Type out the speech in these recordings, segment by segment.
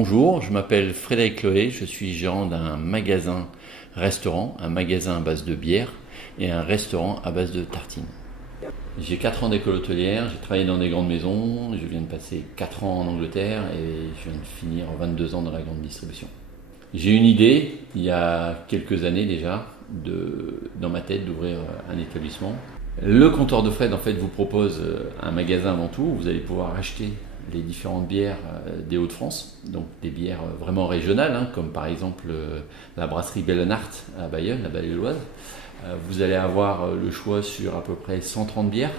Bonjour, je m'appelle Frédéric Chloé, je suis gérant d'un magasin-restaurant, un magasin à base de bière et un restaurant à base de tartines. J'ai 4 ans d'école hôtelière, j'ai travaillé dans des grandes maisons, je viens de passer 4 ans en Angleterre et je viens de finir 22 ans dans la grande distribution. J'ai eu une idée, il y a quelques années déjà, dans ma tête d'ouvrir un établissement. Le comptoir de Fred en fait vous propose un magasin avant tout, où vous allez pouvoir acheter les différentes bières des Hauts-de-France, donc des bières vraiment régionales, comme par exemple la brasserie Bellenart à Bayonne, la Ballelloise. Vous allez avoir le choix sur à peu près 130 bières.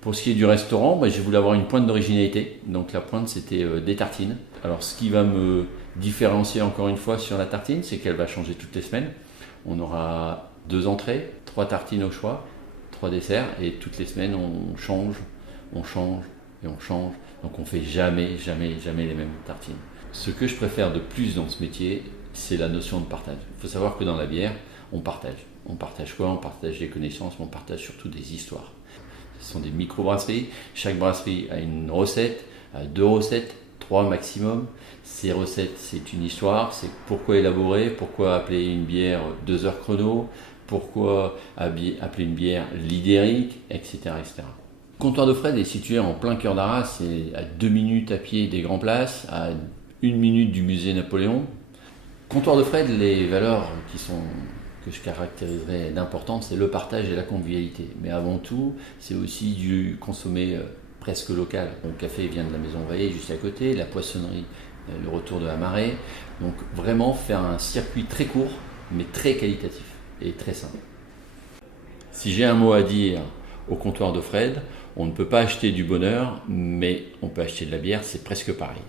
Pour ce qui est du restaurant, j'ai voulu avoir une pointe d'originalité, donc la pointe c'était des tartines. Alors ce qui va me différencier encore une fois sur la tartine, c'est qu'elle va changer toutes les semaines. On aura 2 entrées, 3 tartines au choix, 3 desserts, et toutes les semaines on change et on change. Donc on fait jamais les mêmes tartines. Ce que je préfère de plus dans ce métier, c'est la notion de partage. Il faut savoir que dans la bière, on partage. On partage quoi? On partage des connaissances, mais on partage surtout des histoires. Ce sont des micro-brasseries. Chaque brasserie a une recette, a 2 recettes, 3 maximum. Ces recettes, c'est une histoire, c'est pourquoi élaborer, pourquoi appeler une bière 2 heures chrono, pourquoi appeler une bière lidérique, etc., etc. Le comptoir de Fred est situé en plein cœur d'Arras, c'est à 2 minutes à pied des Grands Places, à 1 minute du musée Napoléon. Comptoir de Fred, les valeurs que je caractériserais d'importantes, c'est le partage et la convivialité. Mais avant tout, c'est aussi du consommer presque local. Le café vient de la Maison Vallée, juste à côté, la poissonnerie, le retour de la marée. Donc vraiment faire un circuit très court, mais très qualitatif et très simple. Si j'ai un mot à dire au comptoir de Fred, on ne peut pas acheter du bonheur, mais on peut acheter de la bière, c'est presque pareil.